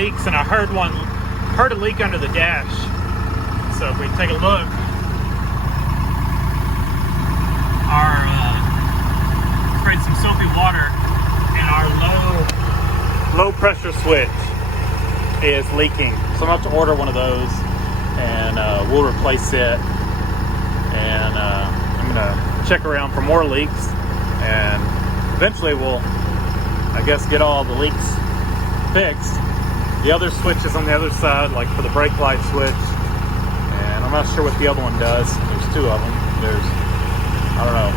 leaks, and I heard a leak under the dash. So if we take a look, our sprayed some soapy water, and our low pressure switch is leaking. So I'm about to order one of those, and we'll replace it. And I'm gonna check around for more leaks, and eventually we'll, I guess, get all the leaks fixed. The other switch is on the other side, like for the brake light switch, and I'm not sure what the other one does. There's two of them. There's, I don't know,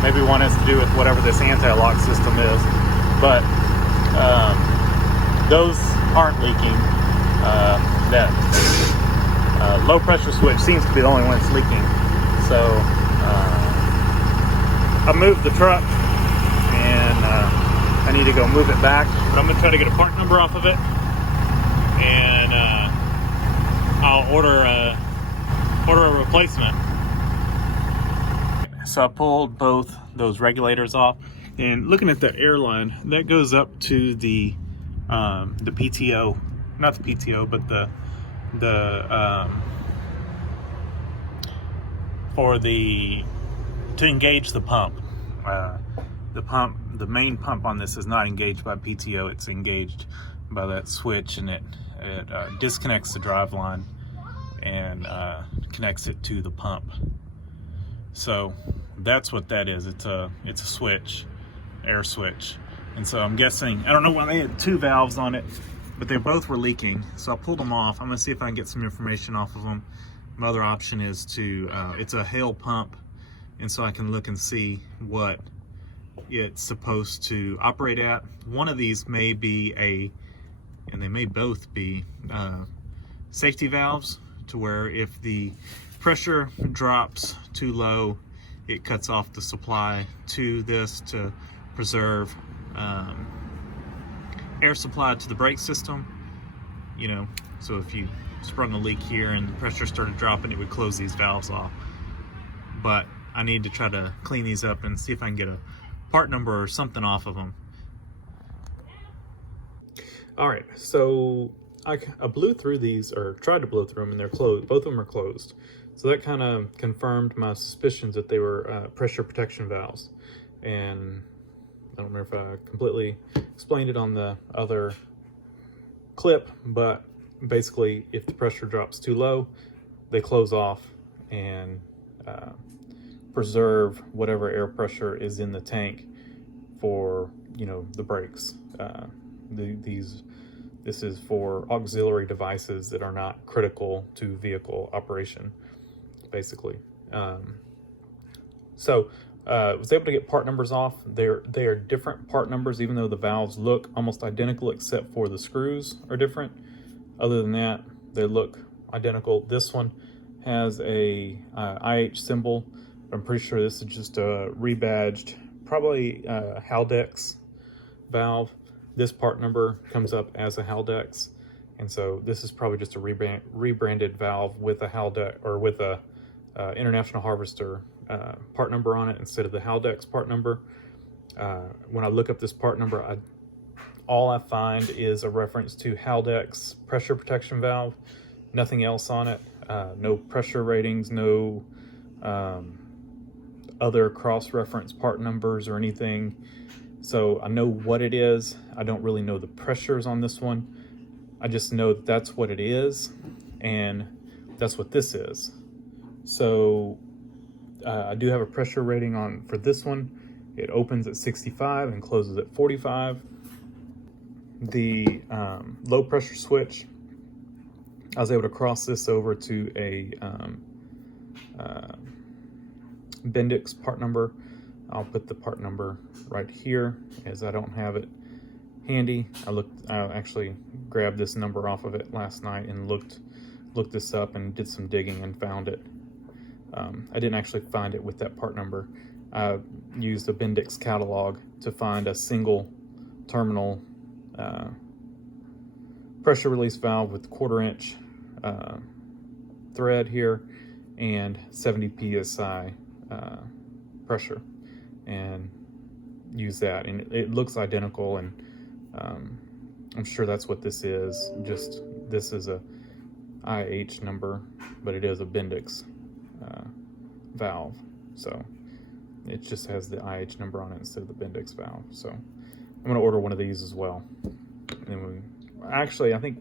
maybe one has to do with whatever this anti-lock system is, but those aren't leaking. That low pressure switch seems to be the only one that's leaking. So I moved the truck, and I need to go move it back, but I'm gonna try to get a part number off of it, and I'll order a replacement. So I pulled both those regulators off, and looking at the air line, that goes up to the PTO, not the PTO, but to engage the pump. The main pump on this is not engaged by PTO. It's engaged by that switch, and it disconnects the drive line and connects it to the pump. So that's what that is. It's a switch, air switch. And so I'm guessing, I don't know why they had two valves on it, but they both were leaking. So I pulled them off. I'm gonna see if I can get some information off of them. My other option is to, it's a Hale pump, and so I can look and see what it's supposed to operate at. One of these may be and they may both be safety valves, to where if the pressure drops too low, it cuts off the supply to this to preserve air supply to the brake system. You know, so if you sprung a leak here and the pressure started dropping, it would close these valves off. But I need to try to clean these up and see if I can get a part number or something off of them. All right, so I blew through these, or tried to blow through them, and they're closed. Both of them are closed. So that kind of confirmed my suspicions that they were pressure protection valves. And I don't remember if I completely explained it on the other clip, but basically if the pressure drops too low, they close off and preserve whatever air pressure is in the tank for, you know, the brakes. This is for auxiliary devices that are not critical to vehicle operation, basically. So was able to get part numbers off. They are different part numbers, even though the valves look almost identical, except for the screws are different. Other than that, they look identical. This one has a IH symbol. I'm pretty sure this is just a rebadged, probably Haldex valve. This part number comes up as a Haldex, and so this is probably just a rebranded valve with a Haldex, or with a International Harvester part number on it instead of the Haldex part number. When I look up this part number, all I find is a reference to Haldex pressure protection valve, nothing else on it. No pressure ratings, no other cross-reference part numbers or anything. So I know what it is. I don't really know the pressures on this one. I just know that that's what it is, and that's what this is. So I do have a pressure rating on for this one. It opens at 65 and closes at 45. The low pressure switch, I was able to cross this over to a Bendix part number. I'll put the part number right here, as I don't have it handy. I actually grabbed this number off of it last night and looked this up and did some digging and found it. I didn't actually find it with that part number. I used a Bendix catalog to find a single terminal pressure release valve with 1/4 inch thread here and 70 psi pressure, and use that, and it looks identical. And I'm sure that's what this is. Just this is a IH number, but it is a Bendix valve, so it just has the IH number on it instead of the Bendix valve. So I'm going to order one of these as well. And actually, I think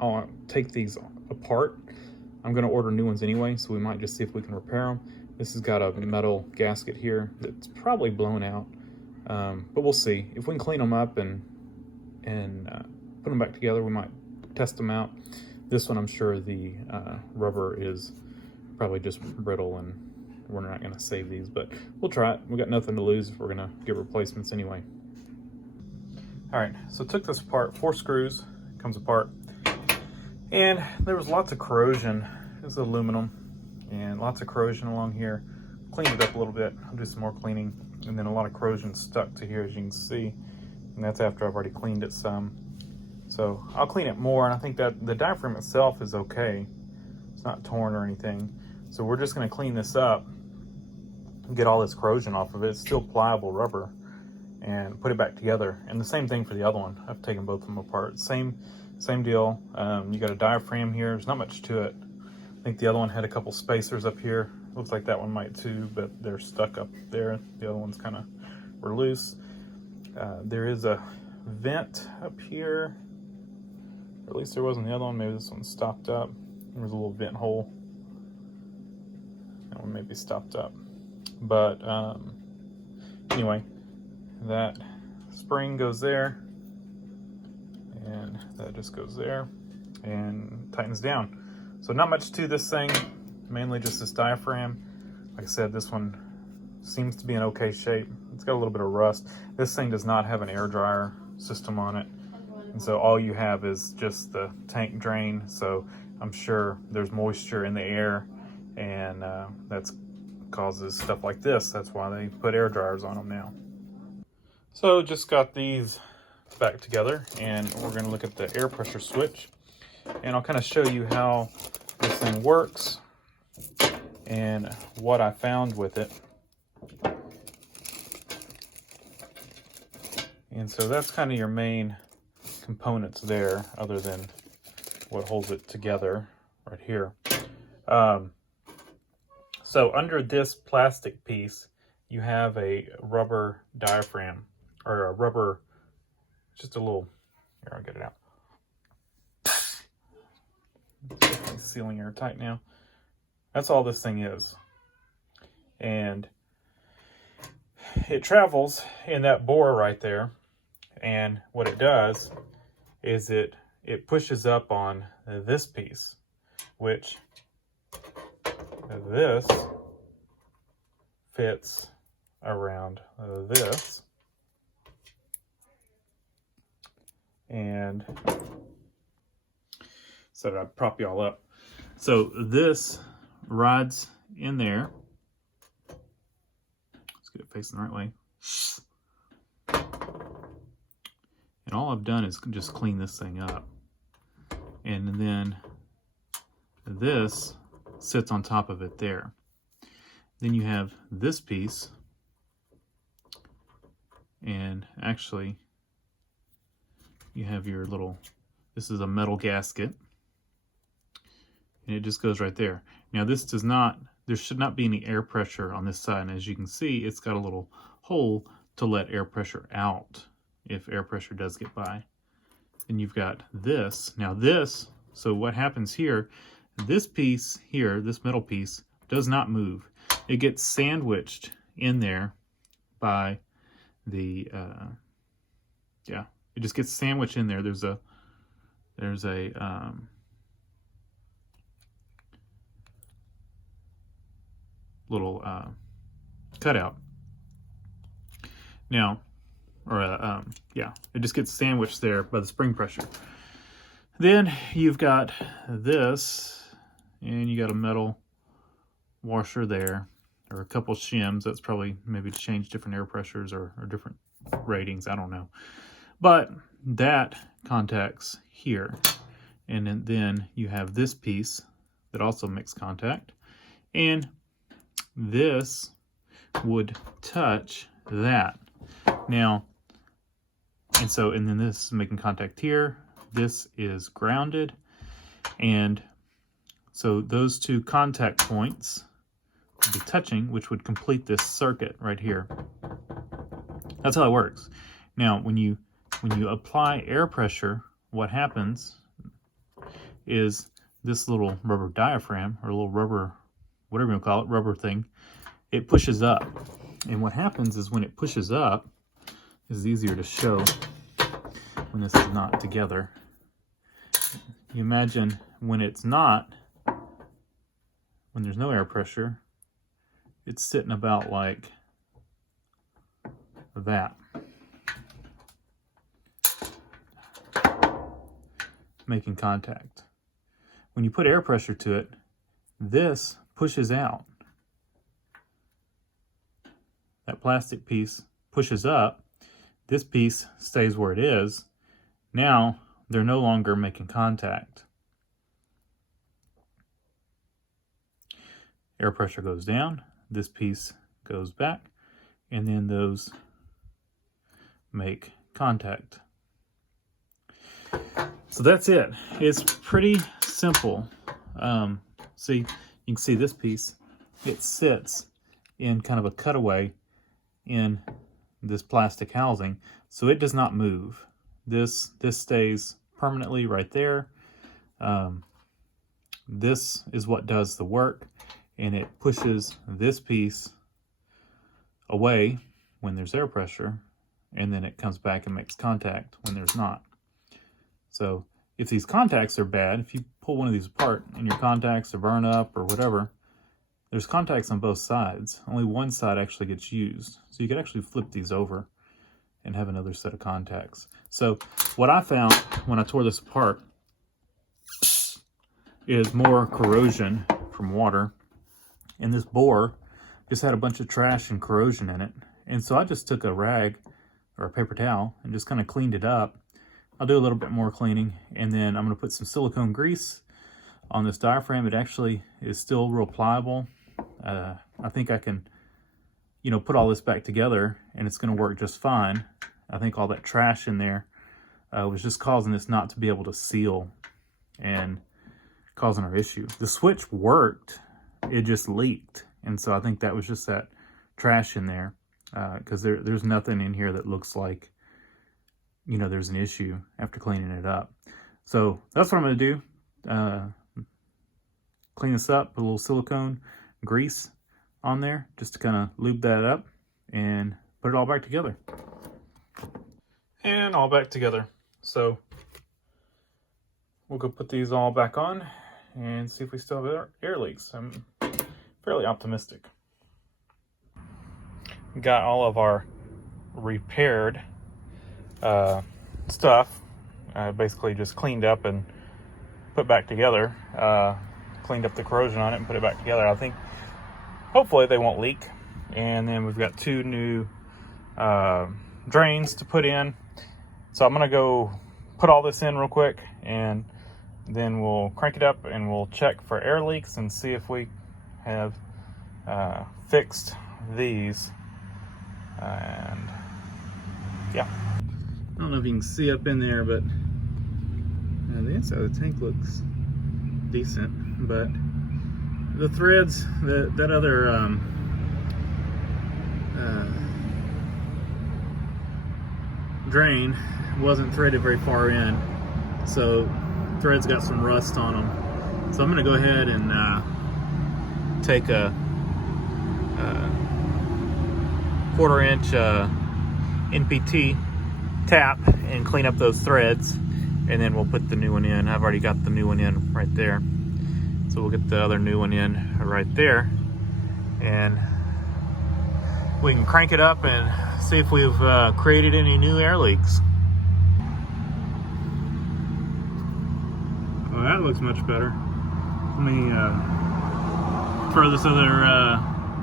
I'll take these apart. I'm going to order new ones anyway, so we might just see if we can repair them. This has got a metal gasket here that's probably blown out, but we'll see. If we can clean them up and put them back together, we might test them out. This one, I'm sure the rubber is probably just brittle, and we're not going to save these, but we'll try it. We got nothing to lose if we're going to get replacements anyway. All right, so took this apart, 4 screws, comes apart, and there was lots of corrosion. This is aluminum, and lots of corrosion along here. Cleaned it up a little bit. I'll do some more cleaning, and then a lot of corrosion stuck to here, as you can see, and that's after I've already cleaned it some. So I'll clean it more, and I think that the diaphragm itself is okay. It's not torn or anything. So we're just going to clean this up and get all this corrosion off of it. It's still pliable rubber, and put it back together. And the same thing for the other one. I've taken both of them apart. Same deal. You got a diaphragm here. There's not much to it. I think the other one had a couple spacers up here. Looks like that one might too, but they're stuck up there. The other ones kind of were loose. There is a vent up here. Or at least there was in the other one. Maybe this one's stopped up. There's a little vent hole. That one may be stopped up. But anyway, that spring goes there, and that just goes there and tightens down. So not much to this thing, mainly just this diaphragm. Like I said, this one seems to be in okay shape. It's got a little bit of rust. This thing does not have an air dryer system on it, and so all you have is just the tank drain. So I'm sure there's moisture in the air, and that's causes stuff like this. That's why they put air dryers on them now. So just got these back together, and we're going to look at the air pressure switch, and I'll kind of show you how this thing works and what I found with it. And so that's kind of your main components there, other than what holds it together right here. So under this plastic piece, you have a rubber diaphragm, or a rubber, just a little, here, I'll get it out. It's sealing airtight now. That's all this thing is. And it travels in that bore right there. And what it does is it pushes up on this piece, which this fits around this. And so that I prop you all up. So this rides in there. Let's get it facing the right way. And all I've done is just clean this thing up. And then this sits on top of it there. Then you have this piece, and actually you have your little, this is a metal gasket, and it just goes right there. Now this does not, there should not be any air pressure on this side, and as you can see, it's got a little hole to let air pressure out if air pressure does get by. Then you've got this. Now this, so what happens here, this piece here, this metal piece, does not move. It gets sandwiched in there by the, yeah, it just gets sandwiched in there. There's a little cutout. Now, or yeah, it just gets sandwiched there by the spring pressure. Then you've got this, and you got a metal washer there, or a couple shims. That's probably maybe to change different air pressures or different ratings, I don't know. But that contacts here, and then you have this piece that also makes contact, and this would touch that. Now, And then this is making contact here. This is grounded. And so those two contact points would be touching, which would complete this circuit right here. That's how it works. Now, when you apply air pressure, what happens is this little rubber diaphragm, or a little rubber, whatever you call it, rubber thing, it pushes up. And what happens is when it pushes up, this is easier to show when this is not together. You imagine when it's not, when there's no air pressure, it's sitting about like that, making contact. When you put air pressure to it, this pushes out. That plastic piece pushes up. This piece stays where it is. Now they're no longer making contact. Air pressure goes down, this piece goes back, and then those make contact. So that's it. It's pretty simple. See, you can see this piece, it sits in kind of a cutaway in this plastic housing, so it does not move. This stays permanently right there. This is what does the work, and it pushes this piece away when there's air pressure, and then it comes back and makes contact when there's not. So if these contacts are bad, if you pull one of these apart and your contacts are burned up or whatever, there's contacts on both sides. Only one side actually gets used. So you could actually flip these over and have another set of contacts. So what I found when I tore this apart is more corrosion from water. And this bore just had a bunch of trash and corrosion in it. And so I just took a rag or a paper towel and just kind of cleaned it up. I'll do a little bit more cleaning, and then I'm going to put some silicone grease on this diaphragm. It actually is still real pliable. I think I can, put all this back together and it's going to work just fine. I think all that trash in there was just causing this not to be able to seal and causing our issue. The switch worked, it just leaked. And so I think that was just that trash in there, because there's nothing in here that looks like, there's an issue after cleaning it up. So that's what I'm going to do. Clean this up, put a little silicone grease on there just to kind of lube that up and put it all back together. And all back together. So we'll go put these all back on and see if we still have air leaks. I'm fairly optimistic. Got all of our repaired stuff basically just cleaned up and put back together. Cleaned up the corrosion on it and put it back together. I think hopefully they won't leak. And then we've got two new drains to put in. So I'm gonna go put all this in real quick, and then we'll crank it up and we'll check for air leaks and see if we have fixed these. And yeah, I don't know if you can see up in there, but the inside of the tank looks decent, but the threads, that other drain wasn't threaded very far in, so threads got some rust on them. So I'm going to go ahead and take a 1/4 inch NPT tap and clean up those threads, and then we'll put the new one in. I've already got the new one in right there, so we'll get the other new one in right there, and we can crank it up and see if we've created any new air leaks. Well, that looks much better. Let me throw this other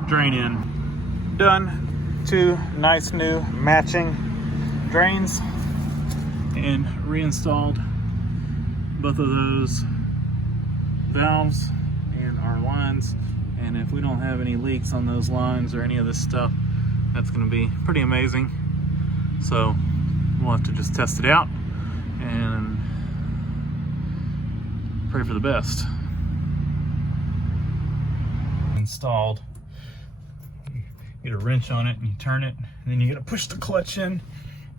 drain in. Done. Two nice new matching drains, and reinstalled both of those valves and our lines. And if we don't have any leaks on those lines or any of this stuff, that's going to be pretty amazing. So we'll have to just test it out and pray for the best. Installed. You get a wrench on it and you turn it, and then you gotta push the clutch in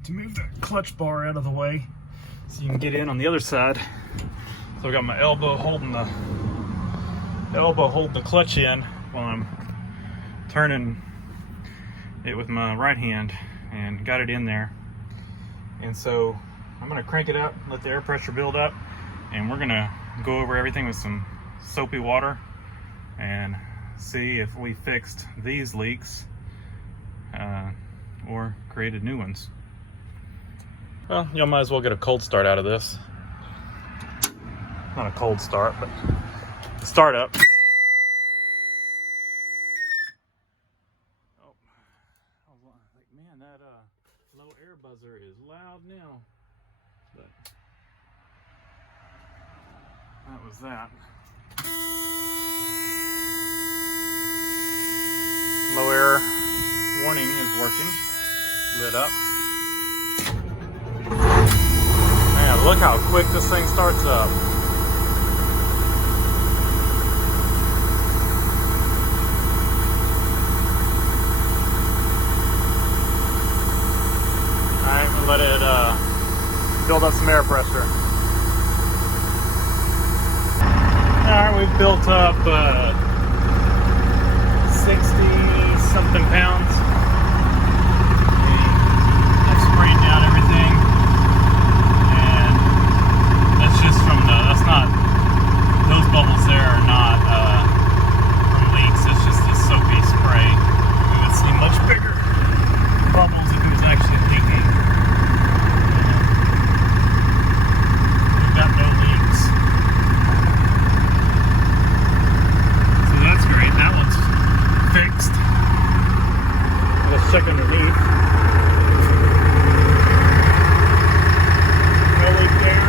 to move the clutch bar out of the way so you can get in on the other side. So I got my elbow holding the clutch in while I'm turning it with my right hand, and got it in there. And so I'm gonna crank it up, let the air pressure build up, and we're gonna go over everything with some soapy water and see if we fixed these leaks or created new ones. Well, y'all might as well get a cold start out of this. Not a cold start, but a start up. Oh, I was like, man, that low air buzzer is loud now. But that was that. Low air warning is working. Lit up. Man, look how quick this thing starts up. Alright, we'll let it build up some air pressure. Alright, we've built up 60-something pounds. I've sprayed down everything, and that's just from that's not, those bubbles there are not from leaks, it's just a soapy spray. We would see much bigger bubbles if it was actually leaking. We've got no leaks. So that's great, that one's fixed. Let's check underneath. No leak there.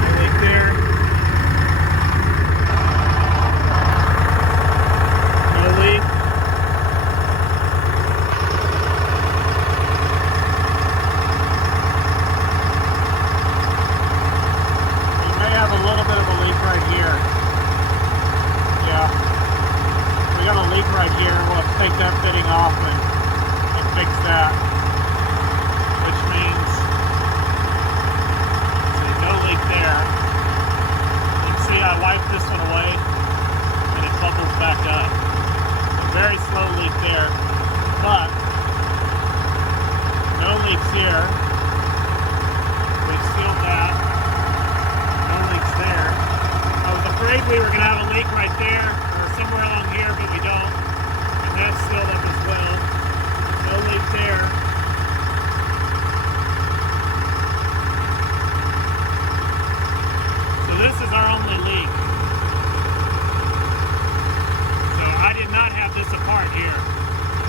No leak there. No leak. We may have a little bit of a leak right here. Yeah. We got a leak right here. We'll have to take that fitting off and fix that. Which means there's no leak there. You can see I wiped this one away and it bubbles back up. A very slow leak there, but no leaks here. We've sealed that. No leaks there. I was afraid we were going to have a leak right there or somewhere along here, but we don't. And that's sealed up as well. No leak there. So this is our only leak. So I did not have this apart here.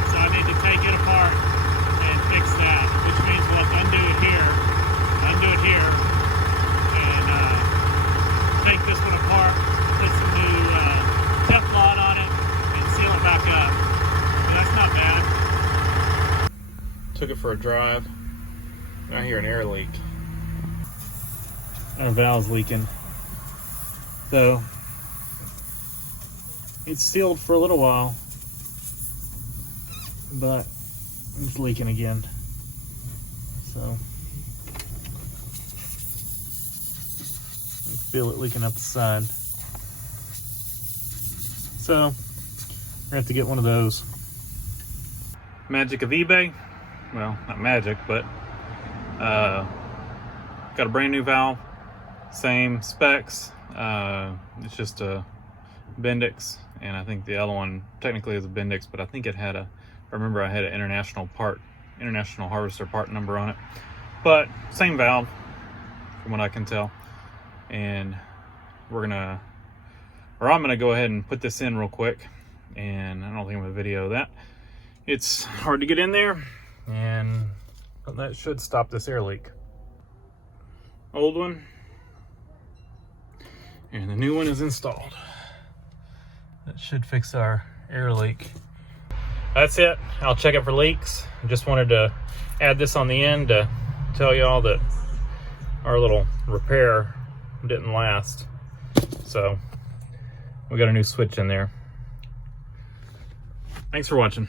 So I need to take it apart and fix that, which means we'll have to undo it here, and take this one apart, put some new Teflon on it, and seal it back up. And that's not bad. Took it for a drive. I hear an air leak. Our valve's leaking. So it's sealed for a little while, but it's leaking again. So I feel it leaking up the side. So we're gonna have to get one of those. Magic of eBay. Well, not magic, but got a brand new valve, same specs. It's just a Bendix, and I think the other one technically is a Bendix, but I think it had a, I remember I had an international harvester part number on it, but same valve from what I can tell. And I'm gonna go ahead and put this in real quick, and I don't think I'm gonna video that. It's hard to get in there, and that should stop this air leak. Old one, and the new one is installed. That should fix our air leak. that's it. I'll check it for leaks. Just wanted to add this on the end to tell y'all that our little repair didn't last. So we got a new switch in there. Thanks for watching.